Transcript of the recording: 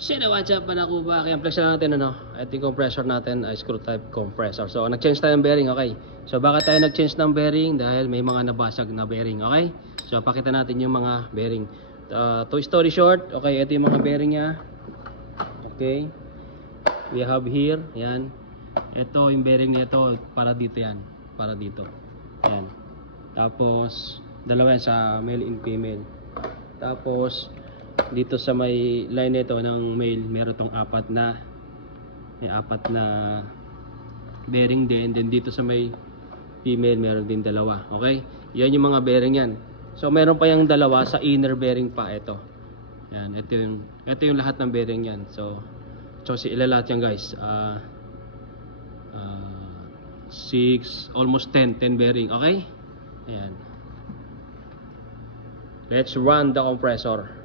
Sino, what's up mga kuba? Kaya flex na natin ano. Ito yung compressor natin ay screw type compressor. So nag-change tayo ng bearing, okay? So bakit tayo nag-change ng bearing? Dahil may mga nabasag na bearing, okay? So pakita natin yung mga bearing. To story short, okay, ito yung mga bearing niya. Okay. We have here, yan. Ito yung bearing nito para dito yan, para dito. Yan. Tapos dalawa yan sa male and female. Tapos dito sa may line nito ng male, meron tong apat na bearing din. Then dito sa may female, meron din dalawa. Okay? Yan yung mga bearing yan. So meron pa yung dalawa sa inner bearing pa ito. Yan, ito yung lahat ng bearing yan. So ilalat yan guys. 6 almost 10 bearing, okay? Ayan. Let's run the compressor.